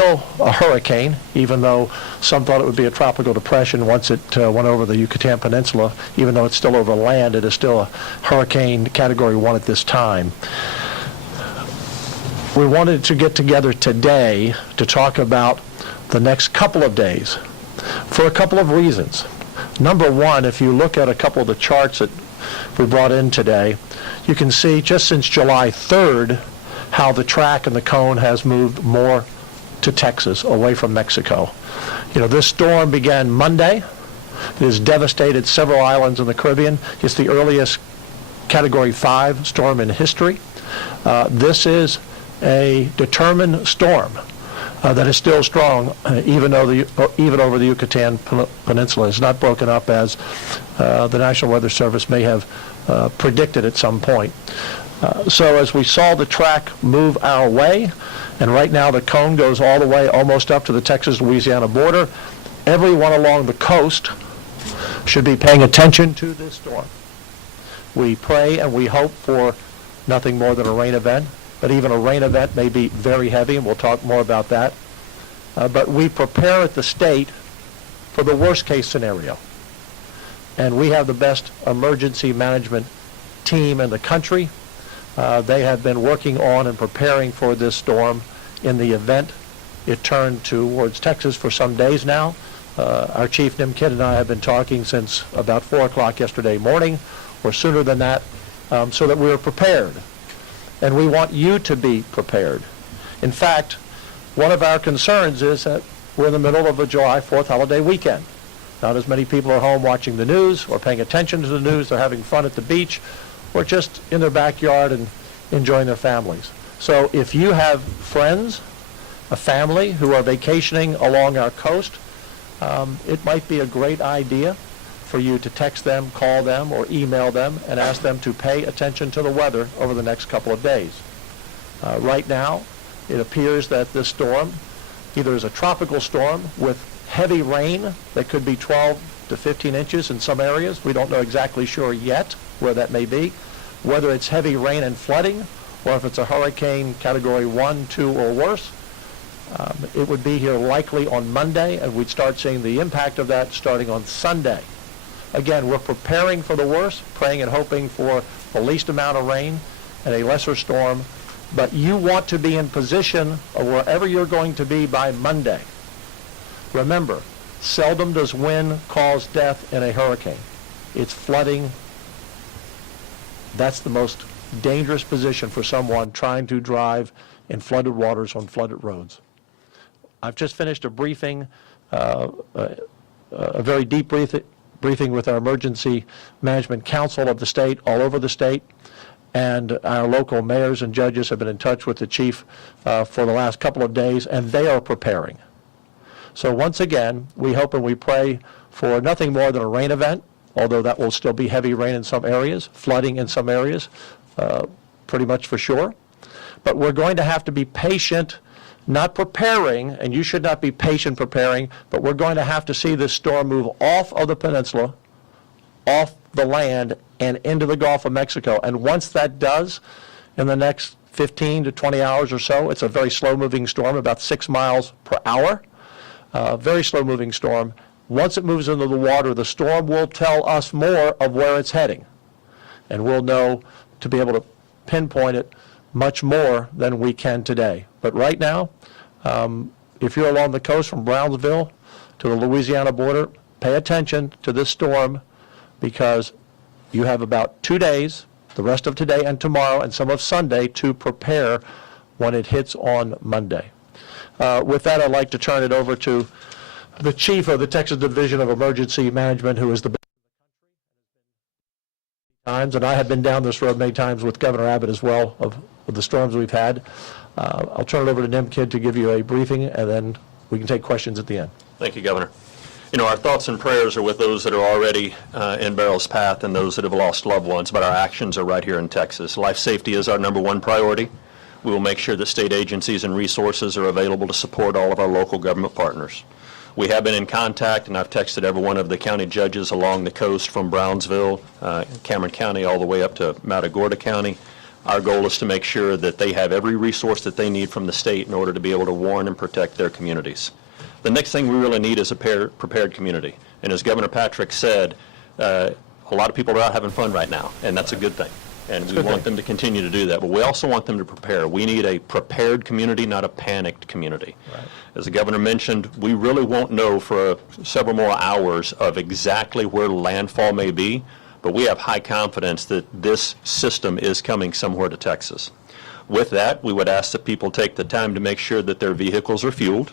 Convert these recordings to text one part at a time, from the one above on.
still a hurricane, even though some thought it would be a tropical depression once it went over the Yucatan Peninsula. Even though it's still over land, it is still a hurricane Category 1 at this time. We wanted to get together today to talk about the next couple of days for a couple of reasons. Number one, if you look at a couple of the charts that we brought in today, you can see just since July 3rd how the track and the cone has moved more to Texas, away from Mexico. You know, this storm began Monday. It has devastated several islands in the Caribbean. It's the earliest Category 5 storm in history. This is a determined storm that is still strong, even over the Yucatan Peninsula. It's not broken up as the National Weather Service may have predicted at some point. So as we saw the track move our way, and right now the cone goes all the way almost up to the Texas-Louisiana border, everyone along the coast should be paying attention to this storm. We pray and we hope for nothing more than a rain event, but even a rain event may be very heavy, and we'll talk more about that. But we prepare at the state for the worst case scenario. And we have the best emergency management team in the country. They have been working on and preparing for this storm in the event it turned towards Texas for some days now. Our chief, Nim Kidd, and I have been talking since about 4 o'clock yesterday morning, or sooner than that, so that we're prepared. And we want you to be prepared. In fact, one of our concerns is that we're in the middle of a July 4th holiday weekend. Not as many people are home watching the news or paying attention to the news. They're having fun at the beach or just in their backyard and enjoying their families. So if you have friends, a family who are vacationing along our coast, it might be a great idea for you to text them, call them, or email them and ask them to pay attention to the weather over the next couple of days. Right now, it appears that this storm either is a tropical storm with heavy rain that could be 12 to 15 inches in some areas. We don't know exactly sure yet where that may be, whether it's heavy rain and flooding or if it's a hurricane Category 1, 2, or worse. It would be here likely on Monday, and we'd start seeing the impact of that starting on Sunday. Again, we're preparing for the worst, praying and hoping for the least amount of rain and a lesser storm, but you want to be in position of wherever you're going to be by Monday. Remember, seldom does wind cause death in a hurricane. It's flooding. That's the most dangerous position for someone trying to drive in flooded waters on flooded roads. I've just finished a briefing, a very deep briefing with our Emergency Management Council of the state, all over the state, and our local mayors and judges have been in touch with the chief for the last couple of days, and they are preparing. So once again, we hope and we pray for nothing more than a rain event, although that will still be heavy rain in some areas, flooding in some areas, pretty much for sure. But we're going to have to be patient, not preparing, and you should not be patient preparing, but we're going to have to see this storm move off of the peninsula, off the land, and into the Gulf of Mexico. And once that does, in the next 15 to 20 hours or so, it's a very slow-moving storm, about 6 miles per hour, very slow-moving storm. Once it moves into the water, the storm will tell us more of where it's heading, and we'll know to be able to pinpoint it much more than we can today. But right now, if you're along the coast from Brownsville to the Louisiana border, pay attention to this storm, because you have about 2 days, the rest of today and tomorrow and some of Sunday, to prepare when it hits on Monday. With that, I'd like to turn it over to the chief of the Texas Division of Emergency Management, who is the times, and I have been down this road many times with Governor Abbott as well of the storms we've had. I'll turn it over to Nim Kidd to give you a briefing, and then we can take questions at the end. Thank you, Governor. You know, our thoughts and prayers are with those that are already in Beryl's path and those that have lost loved ones, but our actions are right here in Texas. Life safety is our #1 priority. We will make sure that state agencies and resources are available to support all of our local government partners. We have been in contact, and I've texted every one of the county judges along the coast from Brownsville, Cameron County, all the way up to Matagorda County, Our goal is to make sure that they have every resource that they need from the state in order to be able to warn and protect their communities. The next thing we really need is a prepared community. And as Governor Patrick said, a lot of people are out having fun right now, and that's a good thing. And we want them to continue to do that. But we also want them to prepare. We need a prepared community, not a panicked community. Right. As the governor mentioned, we really won't know for several more hours of exactly where landfall may be, but we have high confidence that this system is coming somewhere to Texas. With that, we would ask that people take the time to make sure that their vehicles are fueled,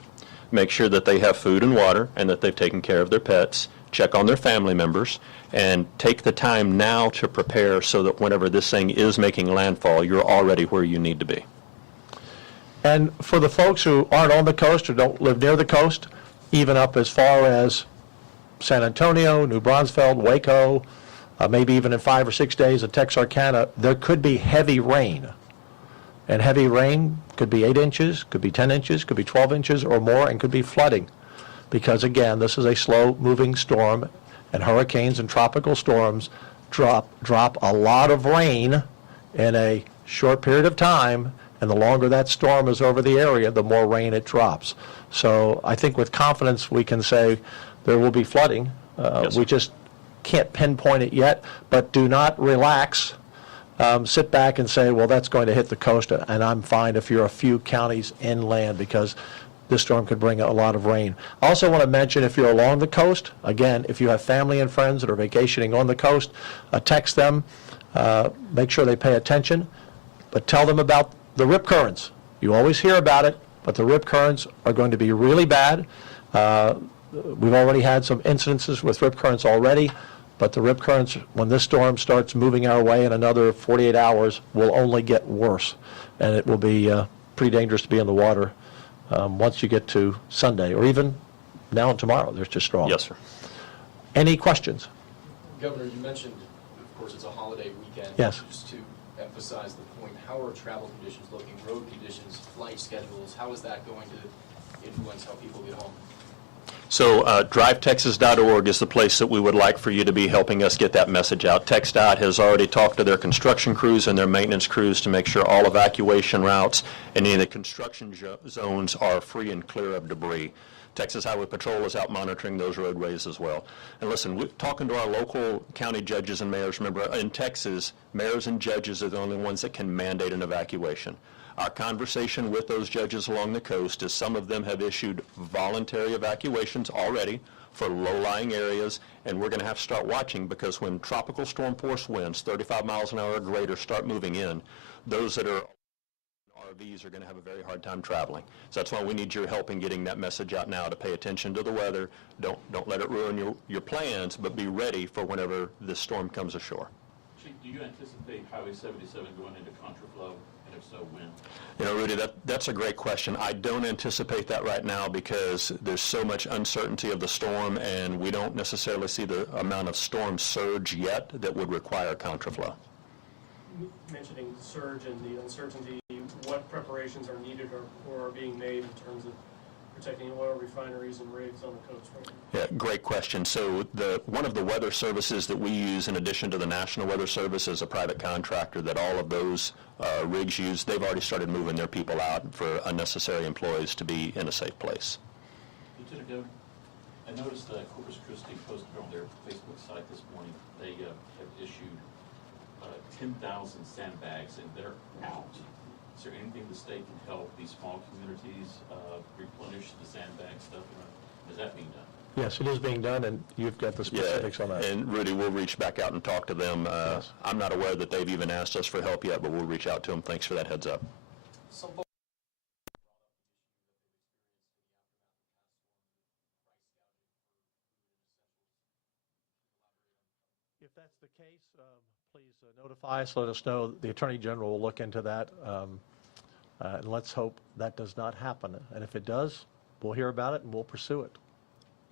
make sure that they have food and water, and that they've taken care of their pets, check on their family members, and take the time now to prepare so that whenever this thing is making landfall, you're already where you need to be. And for the folks who aren't on the coast or don't live near the coast, even up as far as San Antonio, New Braunfels, Waco, maybe even in 5 or 6 days at Texarkana, there could be heavy rain. And heavy rain could be 8 inches, could be 10 inches, could be 12 inches or more, and could be flooding. Because again, this is a slow-moving storm, and hurricanes and tropical storms drop a lot of rain in a short period of time, and the longer that storm is over the area, the more rain it drops. So I think with confidence we can say there will be flooding. Yes, sir. We just can't pinpoint it yet, but do not relax. Sit back and say, well, that's going to hit the coast, and I'm fine if you're a few counties inland, because this storm could bring a lot of rain. I also want to mention, if you're along the coast, again, if you have family and friends that are vacationing on the coast, text them, make sure they pay attention, but tell them about the rip currents. You always hear about it, but the rip currents are going to be really bad. We've already had some incidences with rip currents already, but the rip currents, when this storm starts moving our way in another 48 hours, will only get worse, and it will be pretty dangerous to be in the water once you get to Sunday, or even now and tomorrow. They're just strong. Yes, sir. Any questions? Governor, you mentioned, of course, it's a holiday weekend. Yes. Just to emphasize the point, how are travel conditions looking, road conditions, flight schedules? How is that going to influence how people get home? So drivetexas.org is the place that we would like for you to be helping us get that message out. TxDOT has already talked to their construction crews and their maintenance crews to make sure all evacuation routes and any of the construction zones are free and clear of debris. Texas Highway Patrol is out monitoring those roadways as well. And listen, we're talking to our local county judges and mayors. Remember, in Texas, mayors and judges are the only ones that can mandate an evacuation. Our conversation with those judges along the coast is some of them have issued voluntary evacuations already for low-lying areas, and we're going to have to start watching, because when tropical storm force winds, 35 miles an hour or greater, start moving in, those that are RVs are going to have a very hard time traveling. So that's why we need your help in getting that message out now, to pay attention to the weather. Don't let it ruin your plans, but be ready for whenever this storm comes ashore. Chief, do you anticipate Highway 77 going into contraflow, and if so, when? You know, Rudy, that's a great question. I don't anticipate that right now, because there's so much uncertainty of the storm, and we don't necessarily see the amount of storm surge yet that would require contraflow. Mentioning the surge and the uncertainty, what preparations are needed or are being made in terms of protecting oil refineries and rigs on the coast right now? Yeah, great question. So one of the weather services that we use, in addition to the National Weather Service, is a private contractor that all of those rigs use. They've already started moving their people out for unnecessary employees to be in a safe place. Lieutenant Governor, I noticed Corpus Christi posted on their Facebook site this morning, they have issued 10,000 sandbags, and they're out. Is there anything the state can help these small communities replenish the sandbag stuff? Is that being done? Yes, it is being done, and you've got the specifics on that. And Rudy, we'll reach back out and talk to them. Yes. I'm not aware that they've even asked us for help yet, but we'll reach out to them. Thanks for that heads up. Some folks If that's the case, please notify us, let us know. The Attorney General will look into that, and let's hope that does not happen. And if it does, we'll hear about it and we'll pursue it.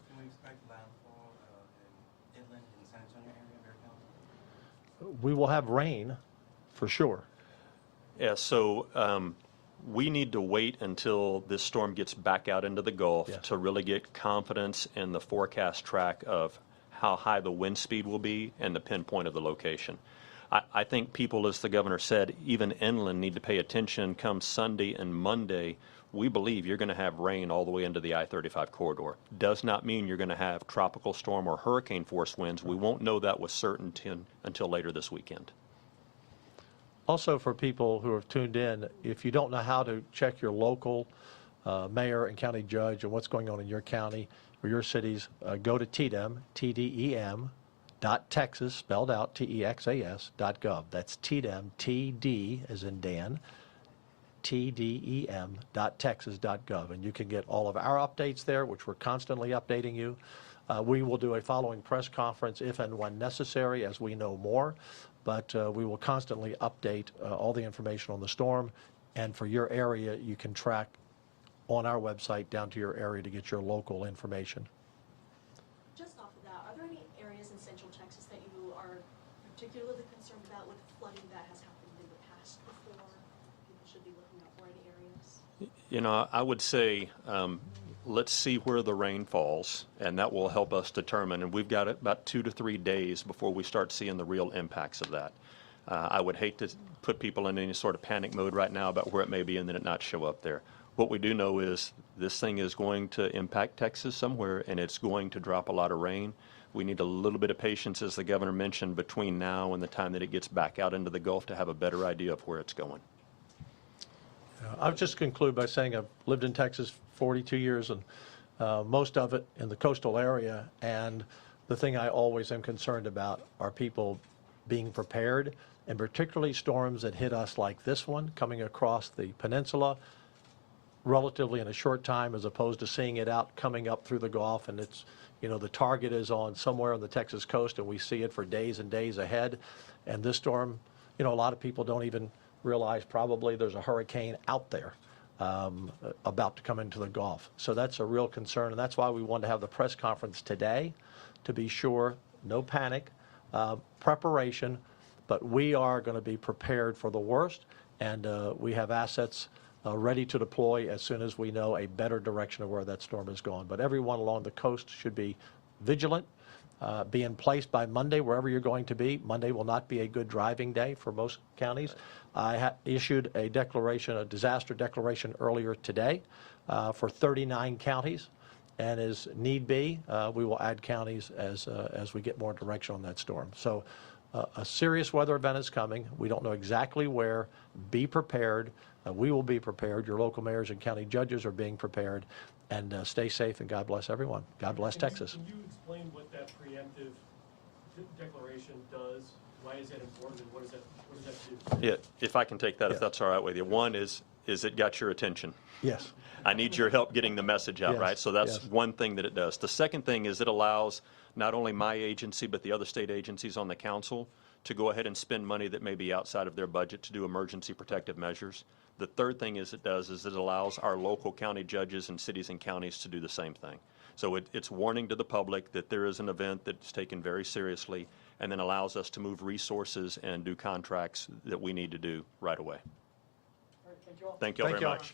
Can we expect landfall in inland in San Antonio area, Bear County? We will have rain, for sure. Yeah, so we need to wait until this storm gets back out into the Gulf Yes. to really get confidence in the forecast track of how high the wind speed will be and the pinpoint of the location. I think people, as the governor said, even inland, need to pay attention come Sunday and Monday. We believe you're going to have rain all the way into the I-35 corridor. Does not mean you're going to have tropical storm or hurricane force winds. We won't know that with certainty until later this weekend. Also, for people who have tuned in, if you don't know how to check your local mayor and county judge and what's going on in your county or your cities, go to TDEM, TDEM, .texas, spelled out, TEXAS.gov. That's TDEM, TD as in Dan, TDEM.texas.gov. And you can get all of our updates there, which we're constantly updating you. We will do a following press conference if and when necessary as we know more, but we will constantly update all the information on the storm. And for your area, you can track on our website down to your area to get your local information. Just off of that, are there any areas in central Texas that you are particularly concerned about with flooding that has happened in the past before? People should be looking out for any areas? You know, I would say let's see where the rain falls, and that will help us determine. And we've got about 2 to 3 days before we start seeing the real impacts of that. I would hate to put people in any sort of panic mode right now about where it may be and then it not show up there. What we do know is this thing is going to impact Texas somewhere, and it's going to drop a lot of rain. We need a little bit of patience, as the governor mentioned, between now and the time that it gets back out into the Gulf to have a better idea of where it's going. I'll just conclude by saying I've lived in Texas 42 years, and most of it in the coastal area. And the thing I always am concerned about are people being prepared, and particularly storms that hit us like this one coming across the peninsula relatively in a short time, as opposed to seeing it out coming up through the Gulf, and it's, you know, the target is on somewhere on the Texas coast and we see it for days and days ahead. And this storm, you know, a lot of people don't even realize probably there's a hurricane out there about to come into the Gulf. So that's a real concern, and that's why we wanted to have the press conference today, to be sure, no panic, preparation, but we are going to be prepared for the worst, and we have assets ready to deploy as soon as we know a better direction of where that storm is going. But everyone along the coast should be vigilant, be in place by Monday, wherever you're going to be. Monday will not be a good driving day for most counties. I issued a declaration, a disaster declaration earlier today for 39 counties. And as need be, we will add counties as we get more direction on that storm. So a serious weather event is coming. We don't know exactly where. Be prepared. We will be prepared. Your local mayors and county judges are being prepared. And stay safe, and God bless everyone. God bless Texas. Can you explain what that preemptive declaration does? Why is that important, and what does that do? Yeah, if I can take that, Yes. if that's all right with you. One is it got your attention? Yes. I need your help getting the message out, Yes, right? So that's yes. one thing that it does. The second thing is it allows not only my agency, but the other state agencies on the council to go ahead and spend money that may be outside of their budget to do emergency protective measures. The third thing is it allows our local county judges and cities and counties to do the same thing. So it's warning to the public that there is an event that's taken very seriously, and then allows us to move resources and do contracts that we need to do right away. All right, thank you all. Thank you all Thank very you all. much.